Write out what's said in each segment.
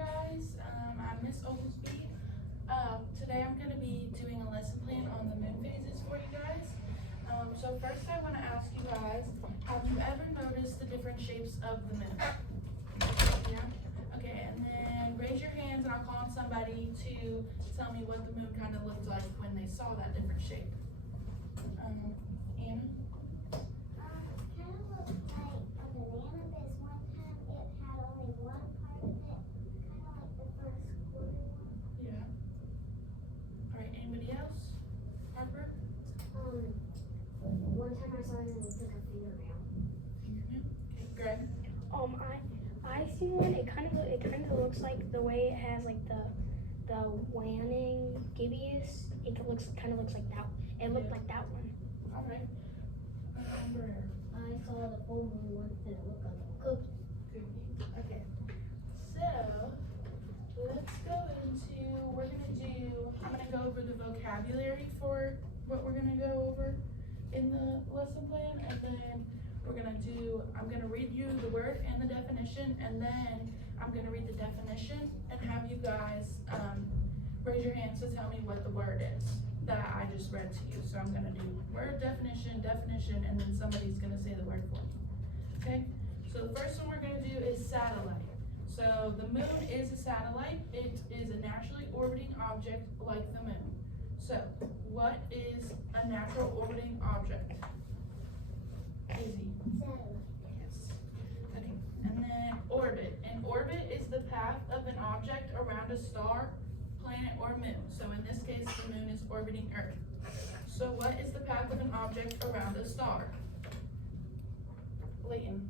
guys. I'm Miss Oglesby. Today I'm going to be doing a lesson plan on the moon phases for you guys. So first I want to ask you guys, have you ever noticed the different shapes of the moon? Yeah? Okay, and then raise your hands and I'll call on somebody to tell me what the moon kind of looked like when they saw that different shape. Anna? Kind of looked like a banana, because one time it had only one part of it, kind of like the first quarter one. Yeah. Alright, anybody else? Harper? One time I saw it and it looked like a fingernail. Fingernail? Okay, Greg? I see one. It kind of looks like the way it has like the Wanning gibbous. It kind of looks like that. It looked like that one. Alright. Brer. I saw the full moon once and it looked like a cookie. Okay. So, let's go into, I'm going to go over the vocabulary for what we're going to go over in the lesson plan, and then I'm going to read you the word and the definition, and then I'm going to read the definition and have you guys raise your hands to tell me what the word is that I just read to you. So I'm going to do word, definition, and then somebody's going to say the word for me. Okay? So the first one we're going to do is satellite. So the moon is a satellite. It is a naturally orbiting object like the moon. So what is a natural orbiting object? Izzy. Yes. Okay. And then orbit. An orbit is the path of an object around a star, planet, or moon. So in this case, the moon is orbiting Earth. So what is the path of an object around a star? Layton.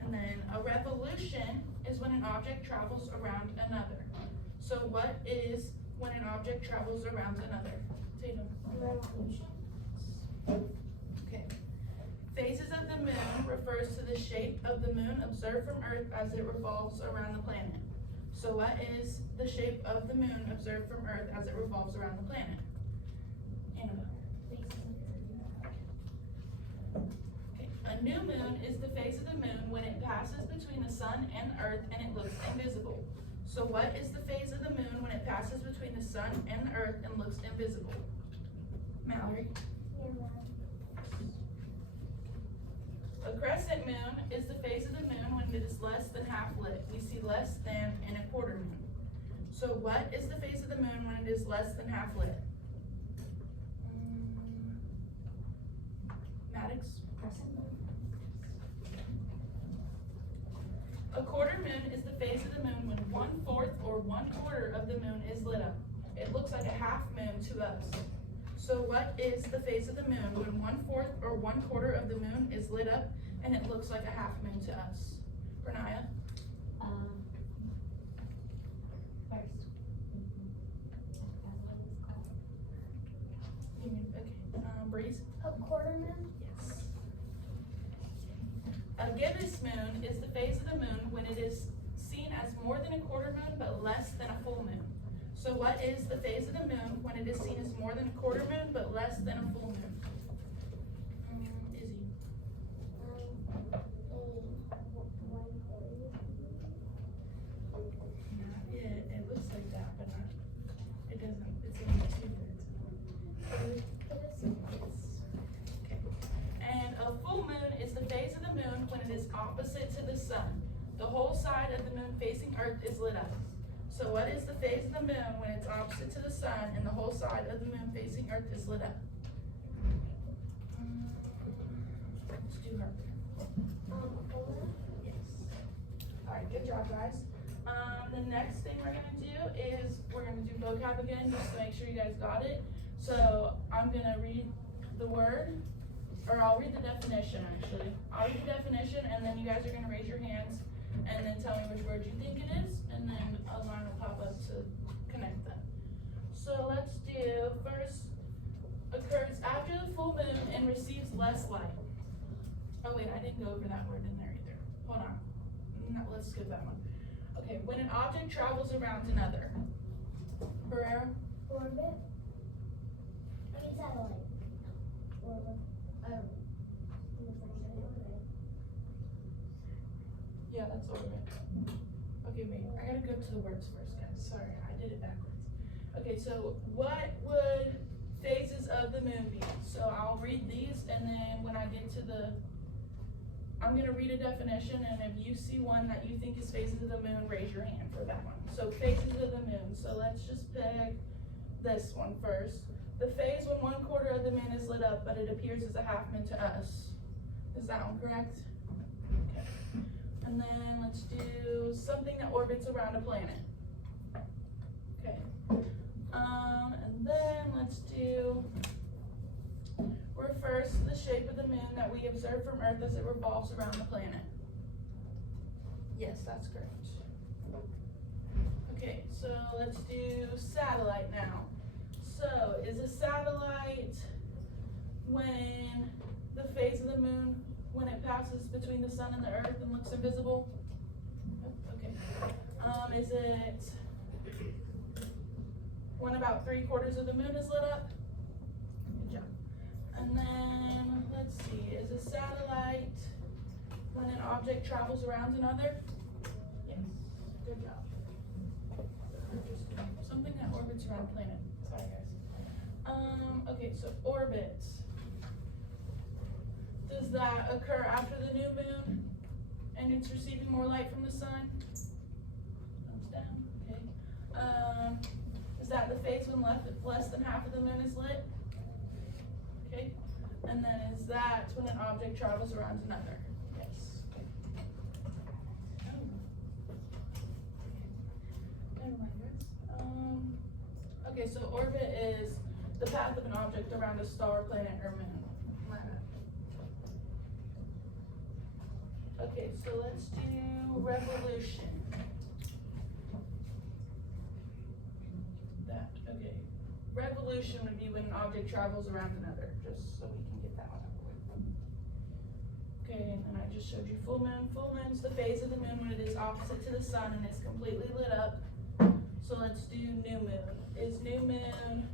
And then a revolution is when an object travels around another. So what is when an object travels around another? Tatum. Revolution. Okay. Phases of the moon refers to the shape of the moon observed from Earth as it revolves around the planet. So what is the shape of the moon observed from Earth as it revolves around the planet? Annabelle. Okay. A new moon is the phase of the moon when it passes between the sun and Earth and it looks invisible. So what is the phase of the moon when it passes between the sun and the Earth and looks invisible? Mallory. A crescent moon is the phase of the moon when it is less than half lit. We see less than and a quarter moon. So what is the phase of the moon when it is less than half lit? Maddox? A quarter moon is the phase of the moon when 1/4 or 1/4 of the moon is lit up. It looks like a half moon to us. So what is the phase of the moon when 1/4 or 1/4 of the moon is lit up and it looks like a half moon to us? Renaya? First. Okay. Breeze? A quarter moon? Yes. A gibbous moon is the phase of the moon when it is seen as more than a quarter moon but less than a full moon. So what is the phase of the moon when it is seen as more than a quarter moon but less than a full moon? Izzy. It looks like that, but not, it doesn't. It's only 2/3. Okay. And a full moon is the phase of the moon when it is opposite to the sun. The whole side of the moon facing Earth is lit up. So what is the phase of the moon when it's opposite to the sun and the whole side of the moon facing Earth is lit up? Let's do her. Yes. Alright, good job, guys. The next thing we're going to do is we're going to do vocab again just to make sure you guys got it. So I'm going to read the word, or I'll read the definition actually. I'll read the definition and then you guys are going to raise your hands and then tell me which word you think it is, and then a line will pop up to connect them. So let's do first, occurs after the full moon and receives less light. Oh wait, I didn't go over that word in there either. Hold on. No, let's skip that one. Okay, when an object travels around another. Barrera? Orbit? Satellite. Orbit. that's orbit. Okay, wait, I gotta go to the words first, guys. Sorry, I did it backwards. Okay, so what would phases of the moon be? So I'll read these, and then when I get to I'm gonna read a definition, and if you see one that you think is phases of the moon, raise your hand for that one. So phases of the moon, so let's just pick this one first. The phase when 1/4 of the moon is lit up, but it appears as a half moon to us. Is that one correct? Okay. And then let's do something that orbits around a planet. Okay. And then let's do refers to the shape of the moon that we observe from Earth as it revolves around the planet. Yes, that's correct. Okay, so let's do satellite now. So is a satellite when the phase of the moon, when it passes between the sun and the earth and looks invisible? Okay. Is it when about 3/4 of the moon is lit up? Good job. And then, let's see, is a satellite when an object travels around another? Yes, good job. Something that orbits around a planet. Sorry, guys. Okay, so orbits. Does that occur after the new moon and it's receiving more light from the sun? Thumbs down, okay. Is that the phase when less than half of the moon is lit? Okay. And then is that when an object travels around another? Yes. Never mind, guys. Okay, so orbit is the path of an object around a star, planet, or moon. My bad. Okay, so let's do revolution. Okay. Revolution would be when an object travels around another, just so we can get that one out of the way. Okay, and then I just showed you full moon. Full moon's the phase of the moon when it is opposite to the sun and it's completely lit up. So let's do new moon. Is new moon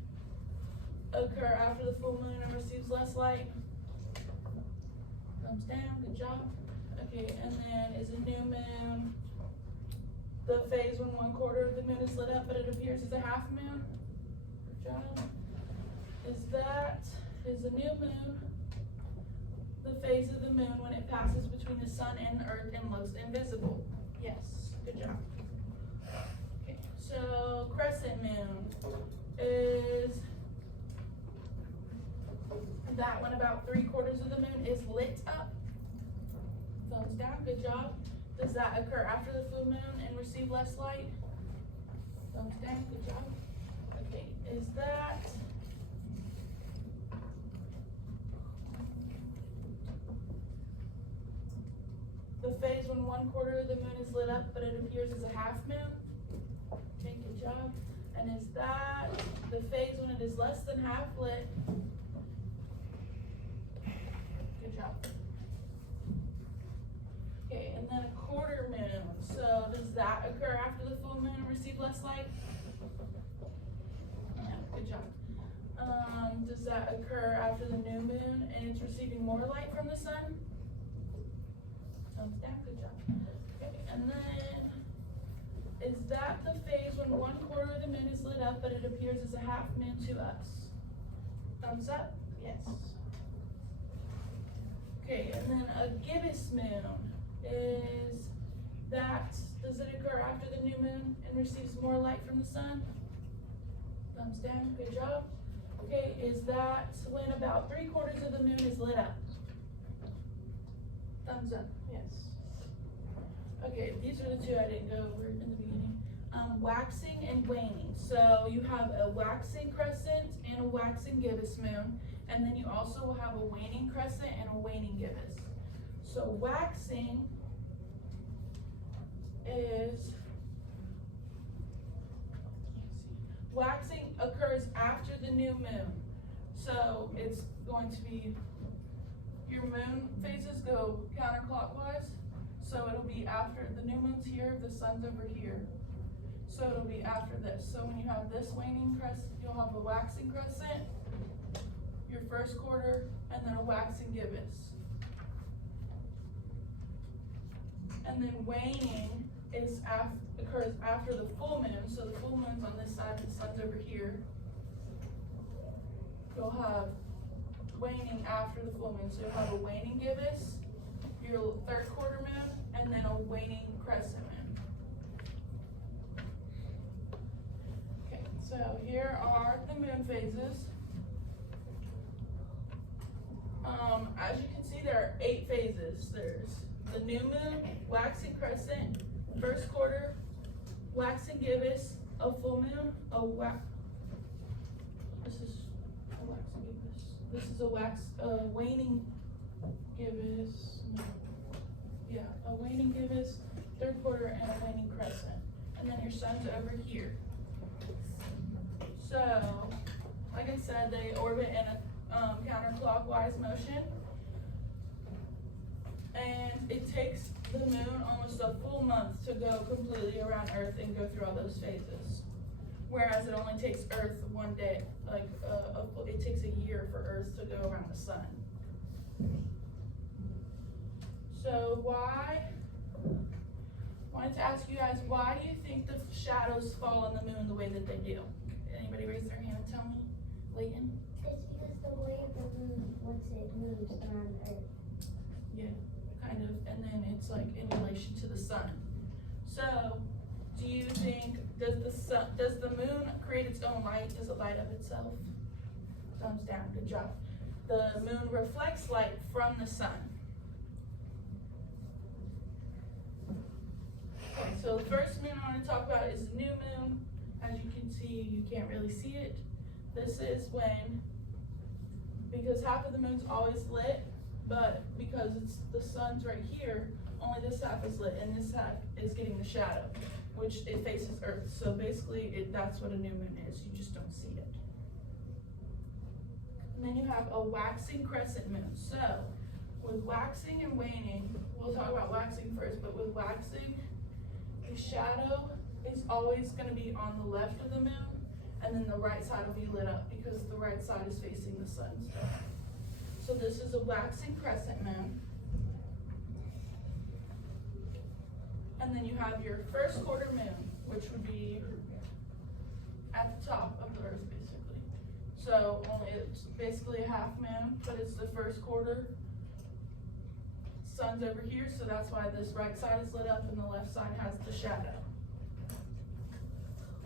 occur after the full moon and receives less light? Thumbs down, good job. Okay, and then is a new moon the phase when 1/4 of the moon is lit up but it appears as a half moon? Good job. Is a new moon the phase of the moon when it passes between the sun and the earth and looks invisible? Yes, good job. Okay, so crescent moon is that when about 3/4 of the moon is lit up? Thumbs down, good job. Does that occur after the full moon and receive less light? Thumbs down, good job. Okay, is that the phase when 1/4 of the moon is lit up but it appears as a half moon? Okay, good job. And is that the phase when it is less than half lit? Good job. Okay, and then a quarter moon. So does that occur after the full moon and receive less light? Yeah, good job. Does that occur after the new moon and it's receiving more light from the sun? Thumbs down, good job. Okay, and then is that the phase when 1/4 of the moon is lit up but it appears as a half moon to us? Thumbs up? Yes. Okay, and then a gibbous moon is that, does it occur after the new moon and receives more light from the sun? Thumbs down, good job. Okay, is that when about 3/4 of the moon is lit up? Thumbs up, yes. Okay, these are the two I didn't go over in the beginning. Waxing and waning. So you have a waxing crescent and a waxing gibbous moon, and then you also will have a waning crescent and a waning gibbous. So waxing occurs after the new moon. So it's going to be, your moon phases go counterclockwise. So it'll be after, the new moon's here, the sun's over here. So it'll be after this. So when you have this waning crescent, you'll have a waxing crescent, your first quarter, and then a waxing gibbous. And then waning occurs after the full moon. So the full moon's on this side, the sun's over here. You'll have waning after the full moon. So you'll have a waning gibbous, your third quarter moon, and then a waning crescent moon. Okay, so here are the moon phases. As you can see, there are 8 phases. There's the new moon, waxing crescent, first quarter, waxing gibbous, a full moon, this is a waxing gibbous. This is a waning gibbous. No. Yeah, a waning gibbous, third quarter, and a waning crescent. And then your sun's over here. So, like I said, they orbit in a counterclockwise motion. And it takes the moon almost a full month to go completely around Earth and go through all those phases. Whereas it only takes Earth one day, it takes a year for Earth to go around the sun. So wanted to ask you guys, why do you think the shadows fall on the moon the way that they do? Anybody raise their hand and tell me? Leighton? It's because the way the moon, once it moves around Earth. Yeah, kind of, and then it's like in relation to the sun. So, do you think, does the moon create its own light? Does it light up itself? Thumbs down, good job. The moon reflects light from the sun. Okay, so the first moon I want to talk about is the new moon. As you can see, you can't really see it. This is because half of the moon's always lit, but because the sun's right here, only this half is lit, and this half is getting the shadow, which it faces Earth. So basically, that's what a new moon is. You just don't see it. And then you have a waxing crescent moon. So with waxing and waning, we'll talk about waxing first, but with waxing, the shadow is always going to be on the left of the moon, and then the right side will be lit up because the right side is facing the sun. So this is a waxing crescent moon. And then you have your first quarter moon, which would be at the top of the Earth, basically. So it's basically a half moon, but it's the first quarter. Sun's over here, so that's why this right side is lit up and the left side has the shadow.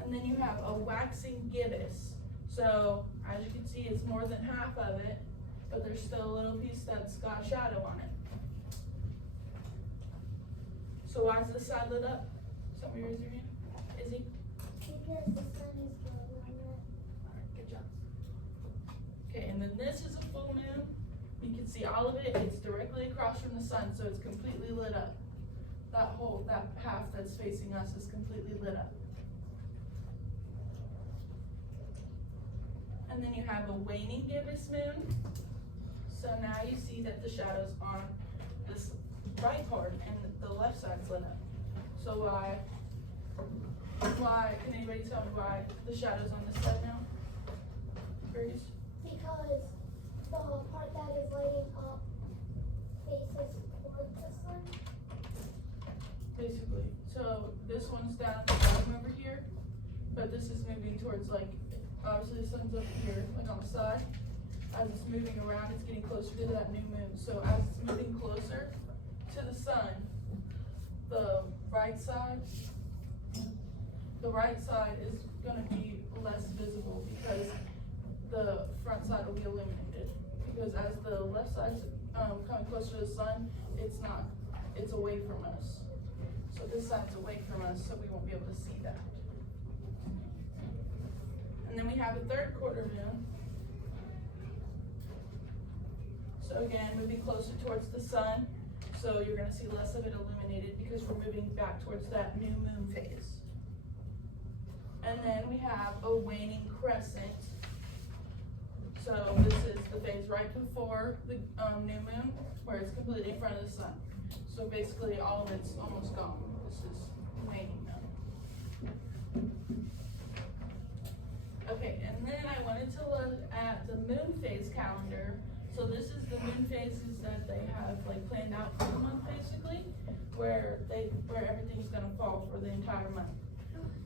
And then you have a waxing gibbous. So as you can see, it's more than half of it, but there's still a little piece that's got a shadow on it. So why is this side lit up? Somebody raise your hand. Izzy? Because the sun is glowing on it. Alright, good job. Okay, and then this is a full moon. You can see all of it. It's directly across from the sun, so it's completely lit up. That half that's facing us is completely lit up. And then you have a waning gibbous moon. So now you see that the shadow's on this right part and the left side's lit up. So why, can anybody tell me why the shadow's on this side now? Grace? Because the part that is lighting up faces towards the sun. Basically. So this one's down at the bottom over here, but this is moving towards, like, obviously the sun's up here, like on the side. As it's moving around, it's getting closer to that new moon. So as it's moving closer to the sun, the right side is going to be less visible because the front side will be illuminated. Because as the left side's coming closer to the sun, it's away from us. So this side's away from us, so we won't be able to see that. And then we have a third quarter moon. So again, moving closer towards the sun, so you're going to see less of it illuminated because we're moving back towards that new moon phase. And then we have a waning crescent. So this is the phase right before the new moon, where it's completely in front of the sun. So basically all of it's almost gone. This is waning now. Okay, and then I wanted to look at the moon phase calendar. So this is the moon phases that they have like planned out for the month basically. where everything's gonna fall for the entire month.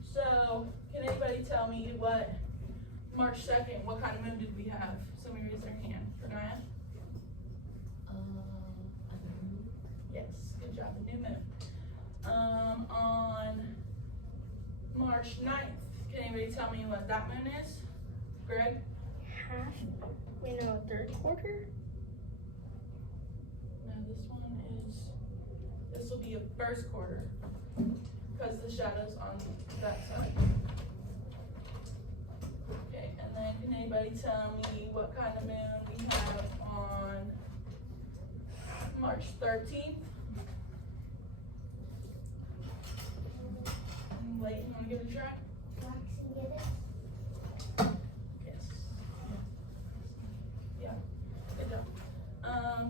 So, can anybody tell me what March 2nd, what kind of moon did we have? Somebody raise their hand. Renaya? Yes, good job, a new moon. On March 9th, can anybody tell me what that moon is? Greg? Third quarter? No, this will be a first quarter, because the shadow's on that side. Okay, and then can anybody tell me what kind of moon we have on March 13th? Wait, you wanna give it a try? Waxing gibbous. Yes. Yeah, good job.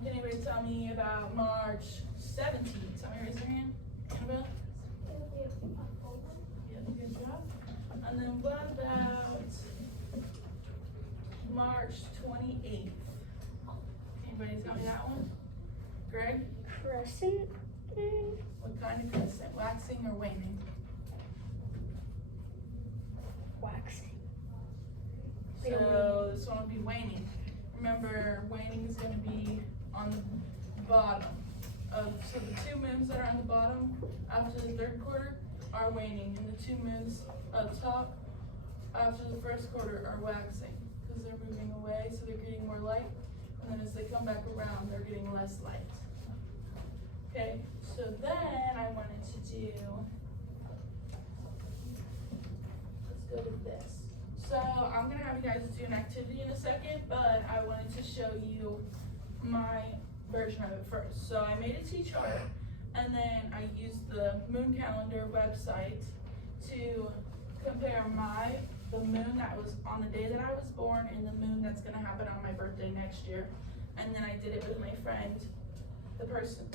Can anybody tell me about March 17th? Somebody raise their hand. Annabelle? Yeah, good job. And then what about March 28th? Anybody tell me that one? Greg? Crescent? What kind of crescent? Waxing or waning? Waxing. So this one will be waning. Remember, waning is going to be on the bottom of, so the two moons that are on the bottom after the third quarter are waning, and the two moons up top after the first quarter are waxing, because they're moving away, so they're getting more light, and then as they come back around, they're getting less light. Okay, so then I wanted to do, let's go to this. So I'm gonna have you guys do an activity in a second, but I wanted to show you my version of it first. So I made a T-chart, and then I used the moon calendar website to compare the moon that was on the day that I was born and the moon that's gonna happen on my birthday next year. And then I did it with my friend, the person,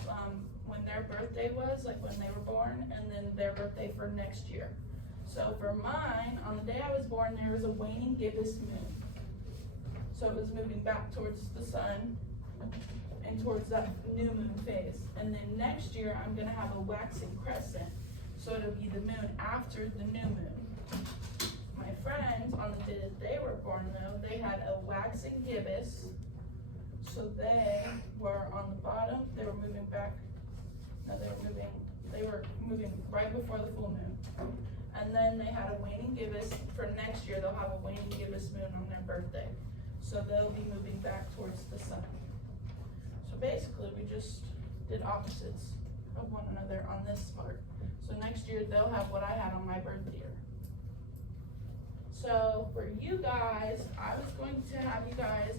when their birthday was, like when they were born, and then their birthday for next year. So for mine, on the day I was born, there was a waning gibbous moon. So it was moving back towards the sun and towards that new moon phase. And then next year, I'm gonna have a waxing crescent. So it'll be the moon after the new moon. My friends, on the day that they were born though, they had a waxing gibbous. So they were on the bottom, they were moving back. No, they were moving right before the full moon. And then they had a waning gibbous. For next year, they'll have a waning gibbous moon on their birthday. So they'll be moving back towards the sun. So basically, we just did opposites of one another on this part. So next year, they'll have what I had on my birth year. So for you guys, I was going to have you guys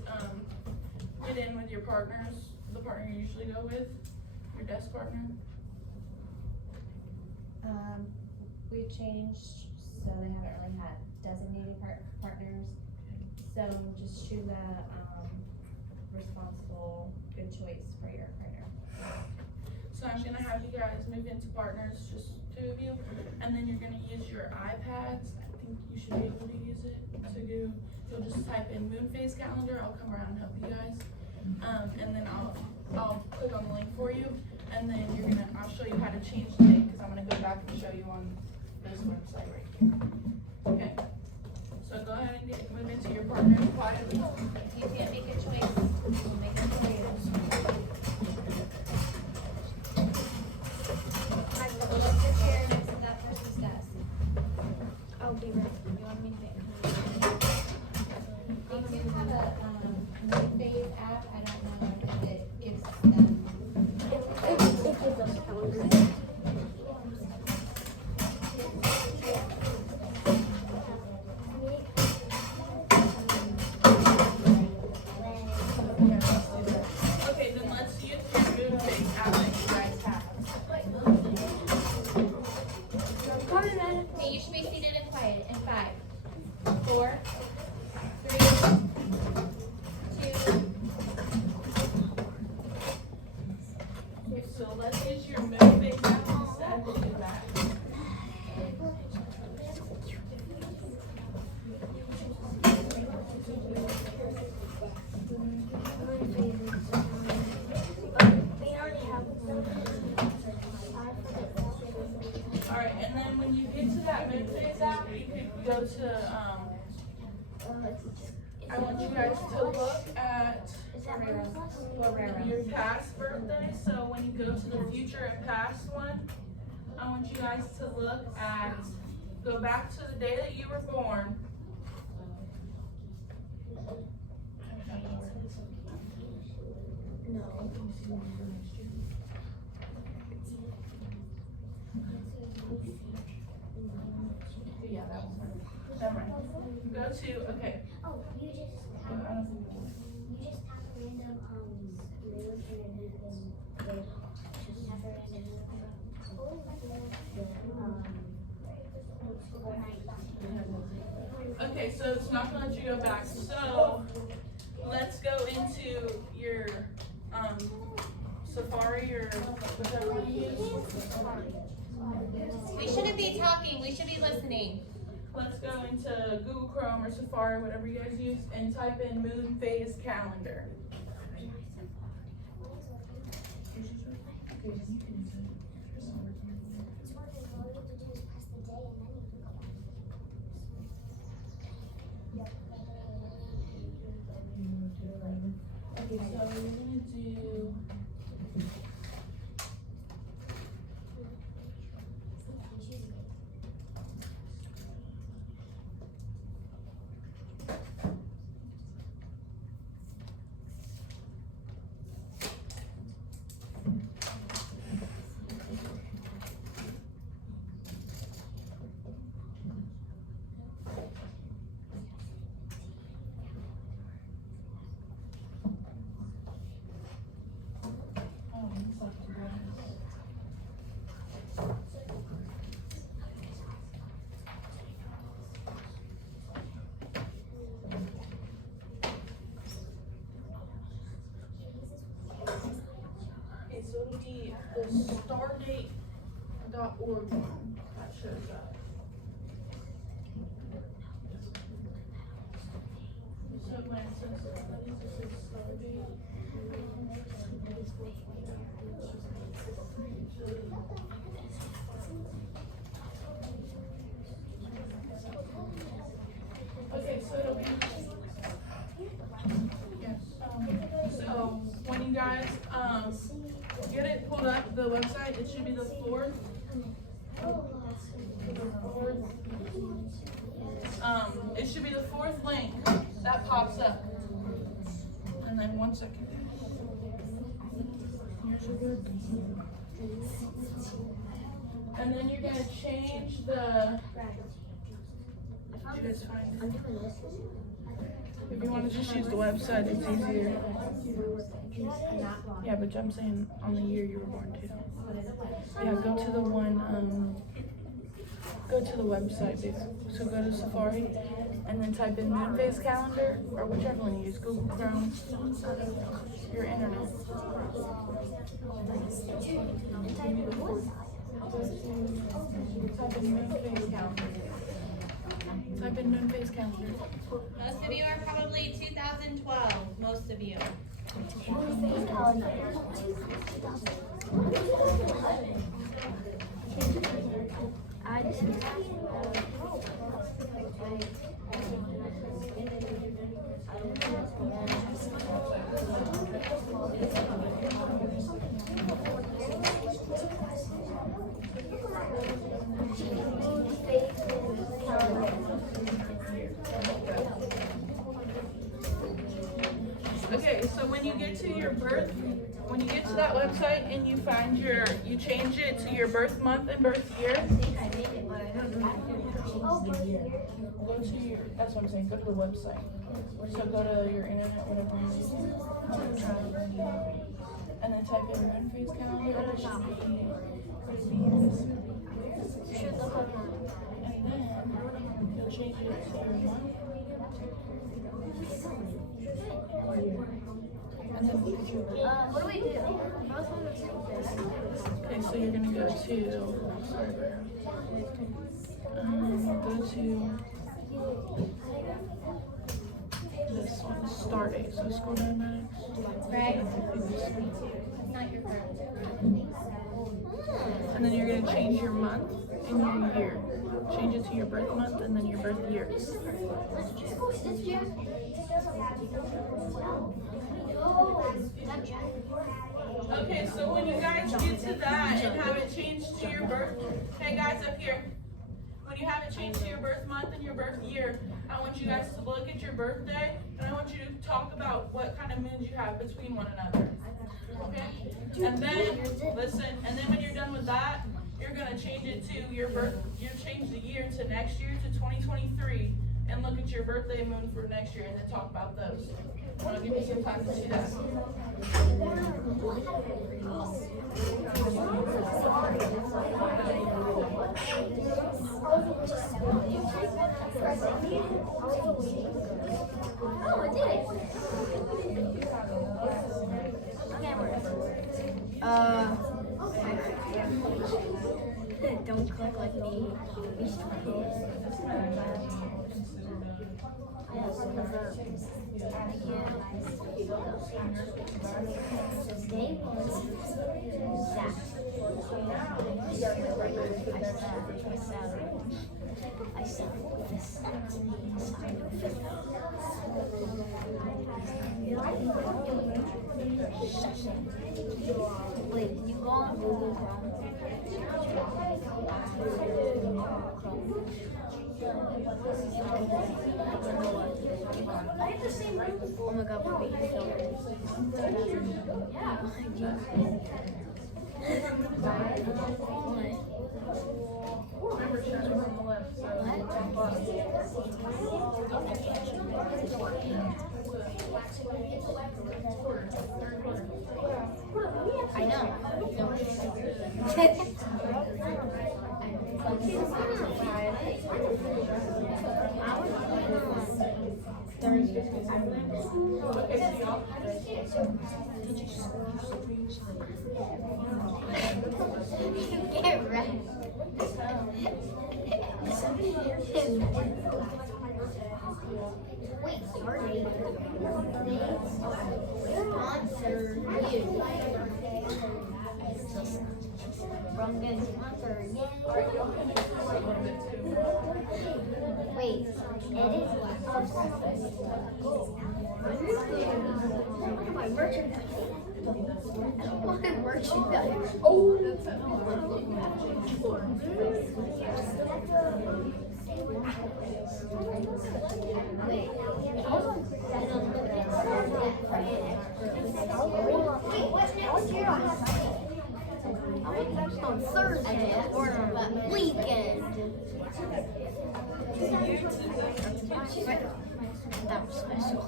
get in with your partners, the partner you usually go with, your desk partner. We've changed, so they haven't really had designated partners. So just choose a responsible, good choice for your partner. So I'm gonna have you guys move into partners, just two of you, and then you're gonna use your iPads. I think you should be able to use it to do, you'll just type in moon phase calendar, I'll come around and help you guys. And then I'll click on the link for you, and then I'll show you how to change the date, because I'm gonna go back and show you on this website right here. Okay, so go ahead and move into your partners quietly. If you can't make a choice, we'll make it for you. Look the chair next to that person's desk. I'll be right. You want me to make They do have a moon phase app. I don't know if it gives them. It gives us calendar. Okay, then let's use your moon phase app that you guys have. Okay, you should be seated and quiet in 5, 4, 3, 2, go to, I want you guys to look at your past birthday. So when you go to the future and past one, I want you guys to look at, go back to the day that you were born. Yeah, that was her. Never mind. Go to, okay. Oh, you just have random mood and just have a random Okay, so it's not gonna let you go back. So let's go into your Safari or whatever you use. We shouldn't be talking, we should be listening. Let's go into Google Chrome or Safari, whatever you guys use, and type in moon phase calendar. Okay, so we're gonna do. Okay, so it'll be the stardate.org one that shows up. So when it says studies, it says stardate. Okay, so it'll be. Yes. So when you guys get it pulled up, the website, it should be the fourth. It should be the fourth link that pops up. And then 1 second. Here's your book. And then you're gonna change the. Did you guys find it? If you want to just use the website, it's easier. Yeah, but I'm saying on the year you were born too. Yeah, go to the one, go to the website, basically. So go to Safari and then type in moon phase calendar or whichever one you use, Google Chrome, your internet. Type in moon phase calendar. Type in moon phase calendar. Most of you are probably 2012, most of you. Okay, so when you get to your birth, when you get to that website and you find you change it to your birth month and birth year. Go to your, that's what I'm saying, go to the website. So go to your internet, whatever you're using. And then type in moon phase calendar. And then you'll change it to your month. And then put your What do we do? okay, so you're gonna go to, sorry, go to this one, start date. So scroll down back. Right? Not your birthday. And then you're gonna change your month and your year. change it to your birth month and then your birth year. Okay, so when you guys get to that and have it changed to your birth, hey guys up here, when you have it changed to your birth month and your birth year, I want you guys to look at your birthday and I want you to talk about what kind of moons you have between one another. Okay? And then, listen, and then when you're done with that, you're gonna change it to your birth, you change the year to next year to 2023 and look at your birthday moon for next year and then talk about those. I'll give you some time to do that. Oh, I did it. Don't click like me. Be strong. Wait, did you go on Google Chrome? Oh my god, we're being filmed. I know. Get right. Wait, sorry. Sponsor you. From getting sponsored. Wait, it is my merchandise. I don't want merchandise. Oh, that's wait. What's next year? I want next on Thursday or the weekend. That was special.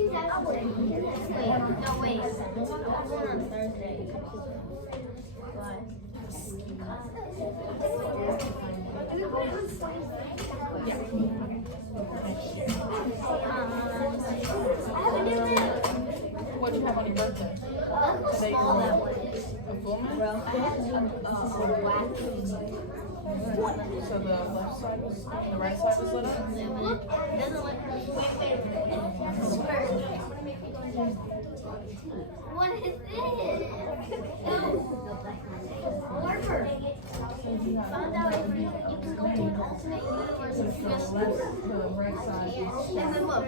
Wait. I'm going on Thursday. What do you have on your birthday? Today A full moon? So the left side was, the right side was lit up? Look, it doesn't look. What is this? Harper. Found out if you can go to an alternate universe and just The right side is. and then look.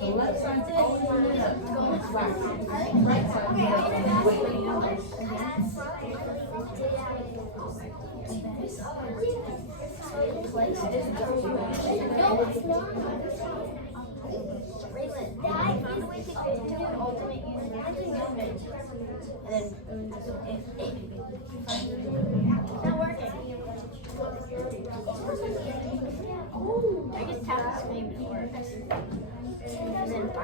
The left side's always lit up. It's right. Right side is No, it's not. I found a way to do an alternate universe. And then it's not working. I just tap the screen and it works. And then I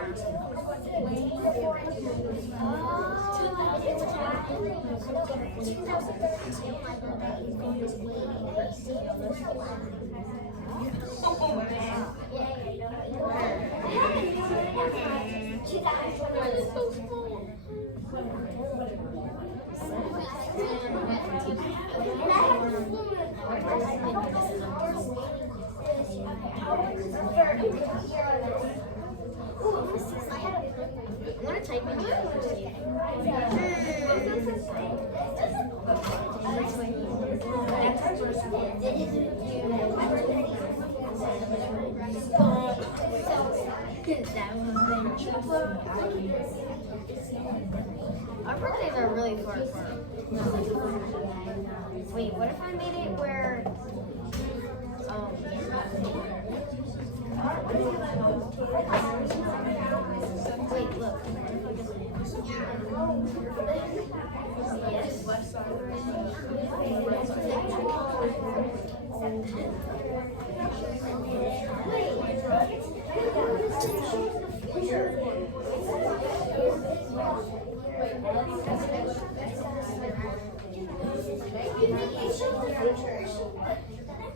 want to gonna type in your Our birthdays are really far apart. Wait, what if I made it where wait, look. Yes. Left side.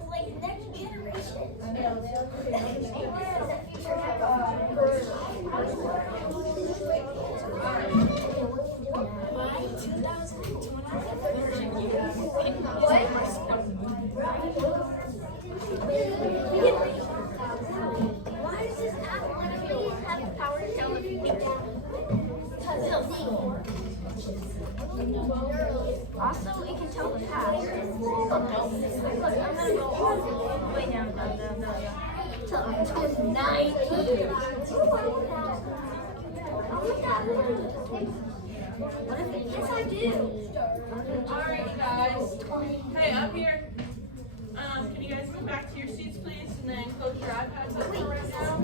Like next generation. Why does this app let me have the power to tell the future? Also, it can tell the past. Look, I'm gonna go all the way down. Till 2019. What if it? Yes, I do. Alright, guys. Hey, up here. Can you guys move back to your seats, please, and then close your iPads up for right now?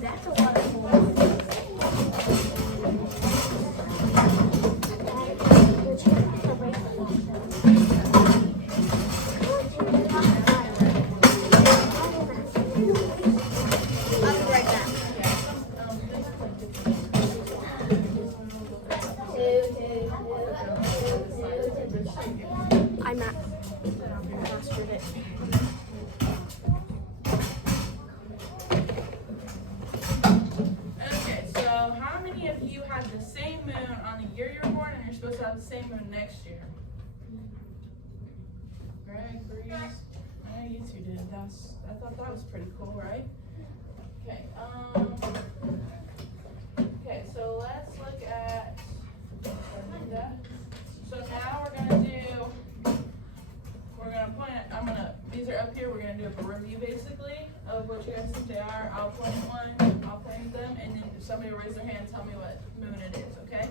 That's a lot of I'm not. I mastered it. Okay, so how many of you had the same moon on the year you were born, and you're supposed to have the same moon next year? Greg, Breeze, yeah, you two did. I thought that was pretty cool, right? Okay, okay, so let's look at that. So now these are up here, we're gonna do a review basically of what you guys think they are. I'll point one, I'll point them, and then if somebody will raise their hand, tell me what moon it is, okay?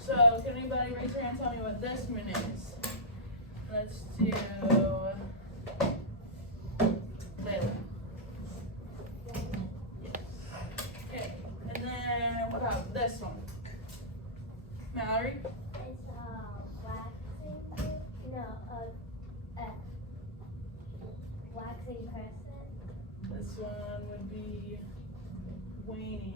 So can anybody raise their hand, tell me what this moon is? Let's do Layla. Okay, and then what about this one? Mallory? It's waxing. No, waxing crescent. This one would be waning.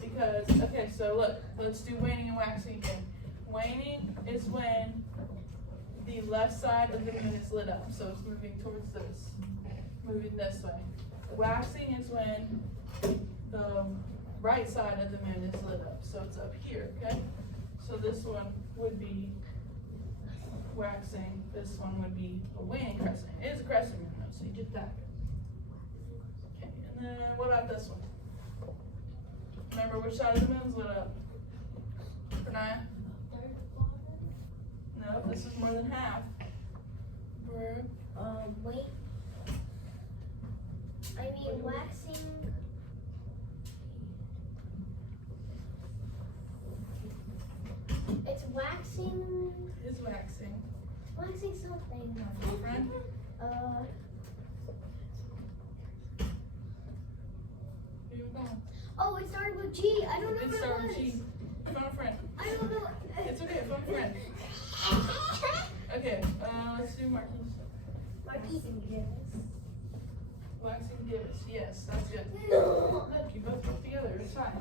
Because, okay, so look, let's do waning and waxing again. Waning is when the left side of the moon is lit up, so it's moving towards this, moving this way. Waxing is when the right side of the moon is lit up, so it's up here, okay? So this one would be waxing, this one would be a waning crescent. It is a crescent moon though, so you get that. Okay, and then what about this one? Remember which side of the moon's lit up? Pranaya? No, this is more than half. Brooke? Wait. I mean, waxing. It's waxing. Is waxing. Waxing something. Friend? Who you going? Oh, it started with G. I don't know It what started it with was. G. Phone a friend. I don't know. It's okay, phone a friend. Okay, let's do Marquise. Waxing gibbous. Waxing gibbous. Yes, that's good. No. Look, you both work together. It's fine.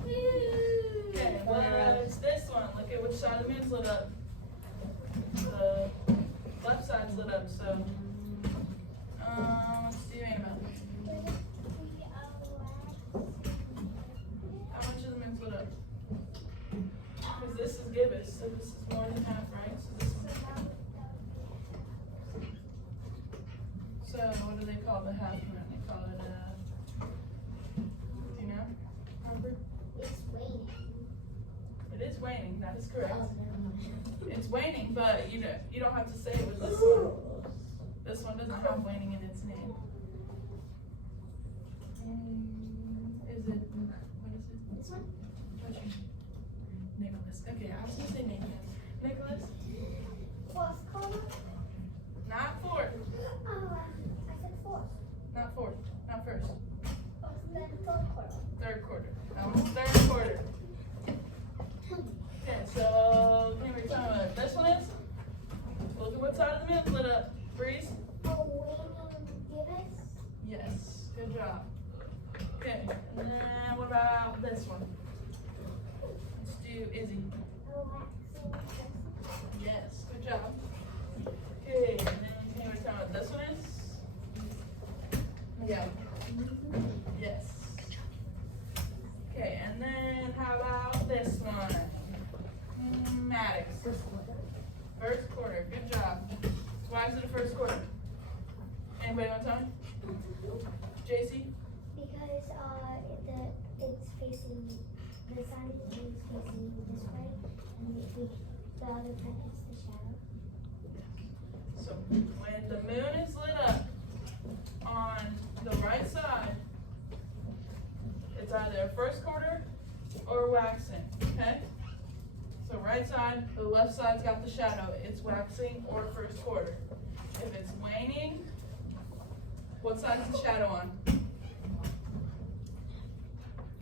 Okay, it's this one. Look at which side of the moon's lit up. The left side's lit up, so. Let's do Annabelle. How much of the moon's lit up? Because this is gibbous, so this is more than half, right? So this one. So what do they call the half moon? They call it do you know? Robert? Yeah. it's waning, that is correct. Oh, never mind. It's waning, but you don't have to say it with this one. This one doesn't have waning in its name. Is it, what is it? This one? What's your name? Nicholas. Okay, I was gonna say Nicholas. Nicholas, Fourth quarter? not fourth, Oh, I said fourth. not fourth, not first. Oh, then fourth quarter. Third quarter. Third quarter. Okay, so can we tell me what this one is? Look at what side of the moon lit up. Breeze? Oh, waning gibbous? Yes. Good job. Okay, and then what about this one? Let's do Izzy. Oh, waxing person? Yes. Good job. Okay, and then can we tell me what this one is? Yeah. Yes. Okay, and then how about this one? Maddox. First quarter. First quarter, good job. Why is it a first quarter? Anybody want to tell me? JC? Because it's facing, the sun is facing this way, and the other part is the shadow. So when the moon is lit up on the right side, it's either a first quarter or waxing, okay? So right side, the left side's got the shadow, it's waxing or first quarter. If it's waning, what side's the shadow on?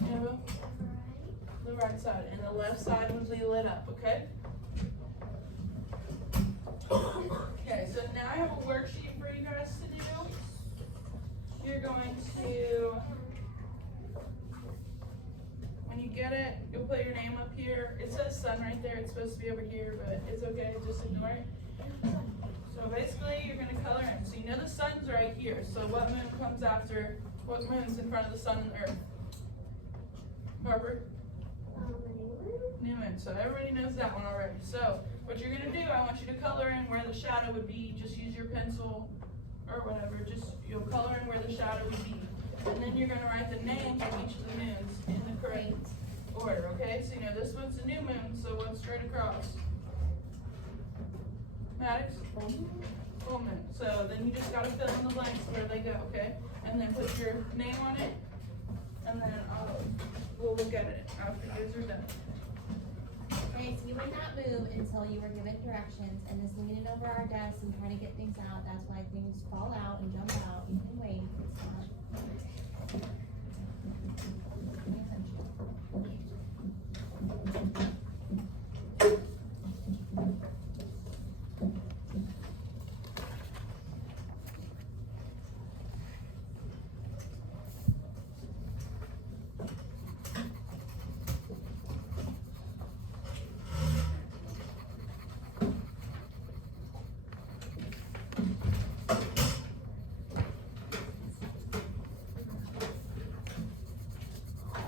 Annabelle? The right side, and the left side would be lit up, okay? Okay, so now I have a worksheet for you guys to do. You're going to, when you get it, you'll put your name up here. It says sun right there, it's supposed to be over here, but it's okay, just ignore it. So basically, you're gonna color in. So you know the sun's right here, so what moon comes after, what moon's in front of the sun and earth? Harper? New moon, so everybody knows that one already. So, what you're gonna do, I want you to color in where the shadow would be, just use your pencil or whatever, just, you'll color in where the shadow would be. And then you're gonna write the names of each of the moons in the correct order, okay? So you know this one's a new moon, so what's straight across? Maddox? Full moon. So then you just gotta fill in the blanks where they go, okay? And then put your name on it, and then we'll look at it after yours are done. Okay, so you would not move until you were given directions, and this leaning over our desks and trying to get things out, that's why things fall out and jump out. You can wait, it's not. Pay attention.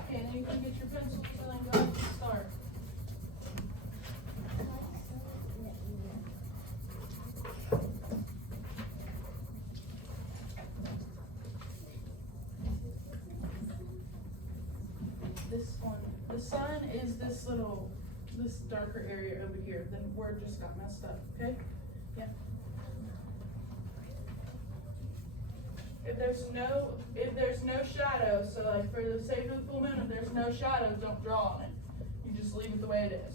Okay, then you can get your pencils and then go ahead and start. This one, the sun is this darker area over here. The word just got messed up, okay? Yeah. If there's no shadow, so like for the sake of the full moon, if there's no shadow, don't draw on it. You just leave it the way it is.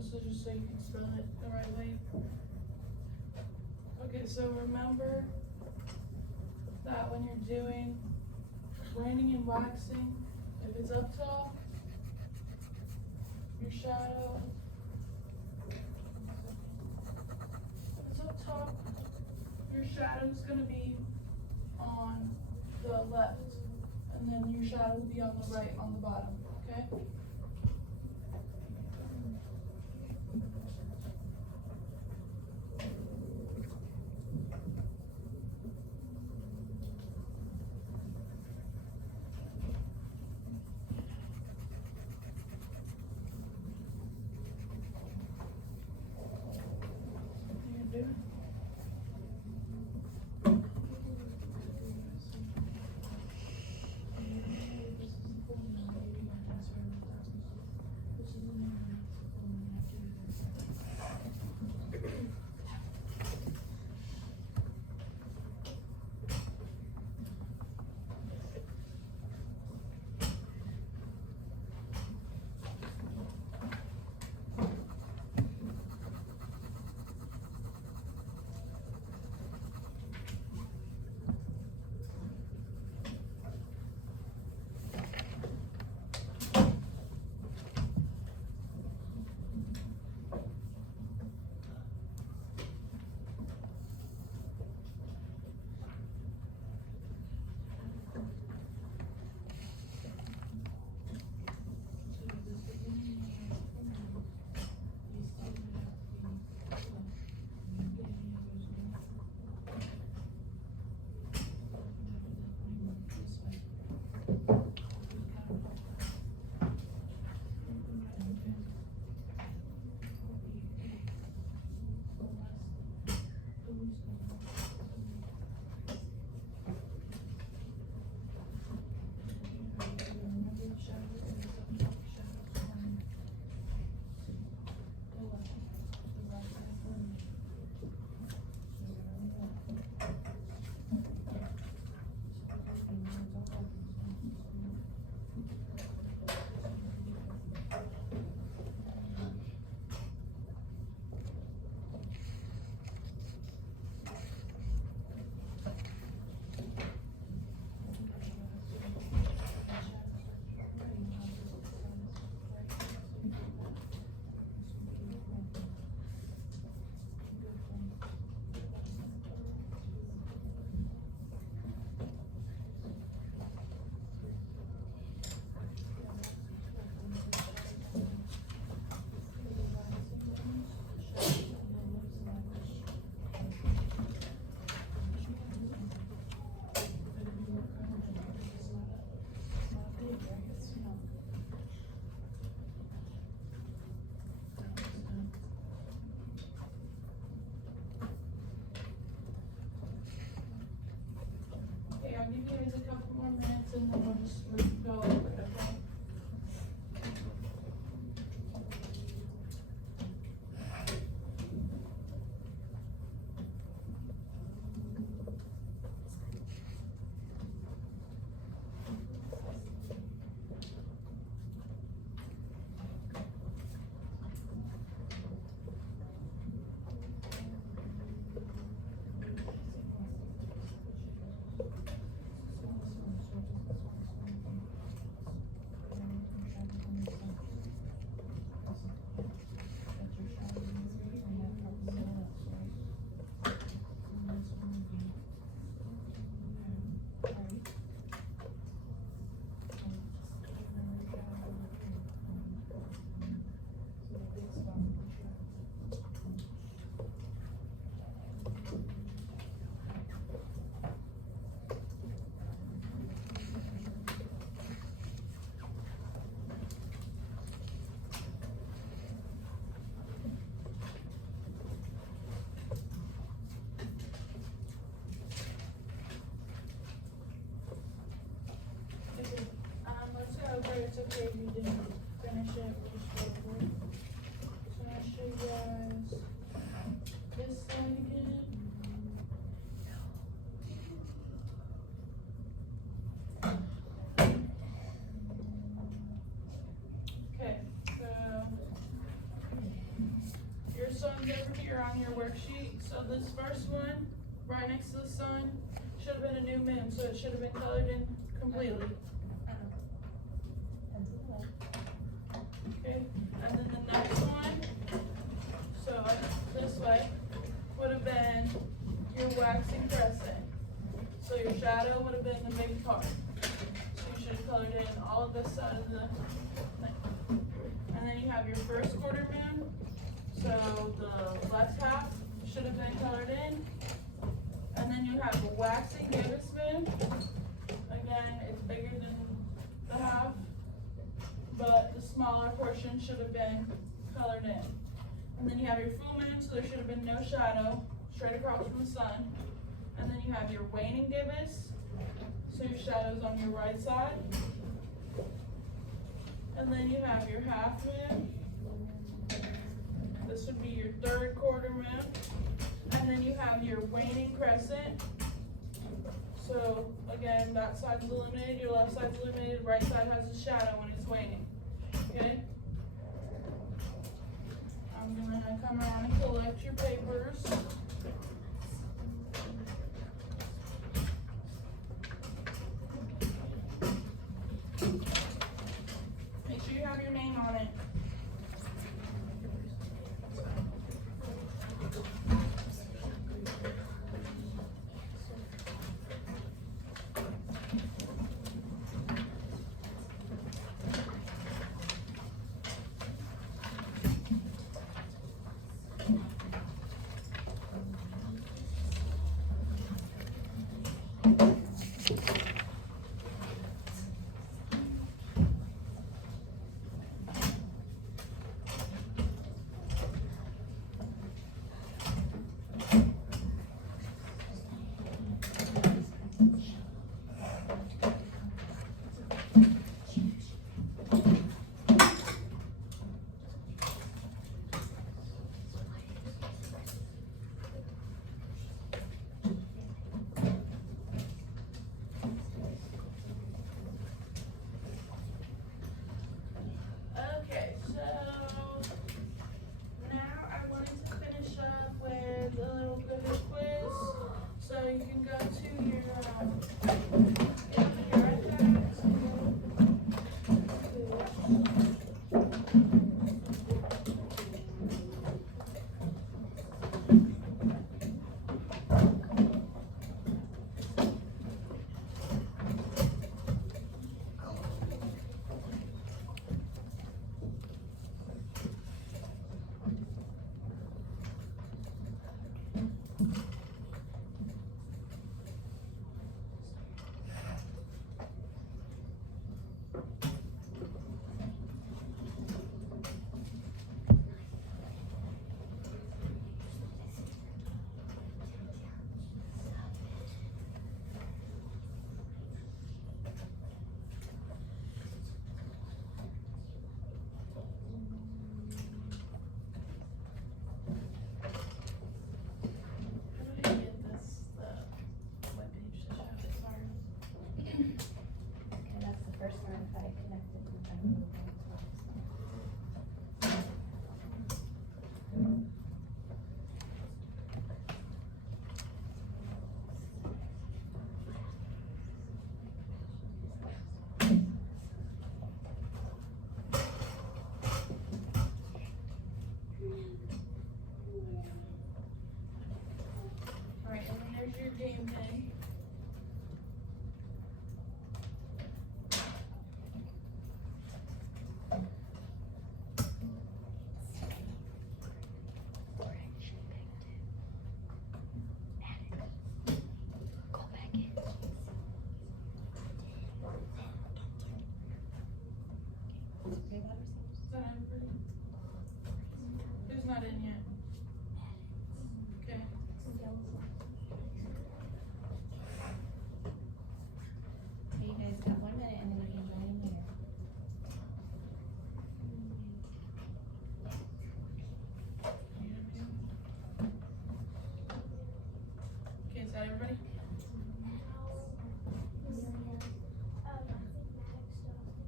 This is just so you can spell it the right way. Okay, so remember that when you're doing blending and waxing, if it's up top, your shadow, if it's up top, your shadow's gonna be on the left, and then your shadow will be on the right on the bottom, okay? You do. Okay, I'll give you guys a couple more minutes and then we'll just go over it, okay? Let's go over it. It's okay if you didn't finish it. We'll just go over it. So I'll show you guys this slide again. Okay, so suns over here on your worksheet. So this first one, right next to the sun, should have been a new moon, so it should have been colored in completely. Pencil away. Okay, and then the next one, so this way, would have been your waxing crescent. So your shadow would have been the big part. So you should have colored in all of this side of the thing. And then you have your first quarter moon. So the left half should have been colored in. And then you have a waxing gibbous moon. Again, it's bigger than the half, but the smaller portion should have been colored in. And then you have your full moon, so there should have been no shadow, straight across from the sun. And then you have your waning gibbous, so your shadow's on your right side. And then you have your half moon. This would be your third quarter moon. And then you have your waning crescent. So again, that side's illuminated, your left side's illuminated, right side has a shadow when it's waning. Okay? I'm gonna come around and collect your papers. Make sure you have your name on it.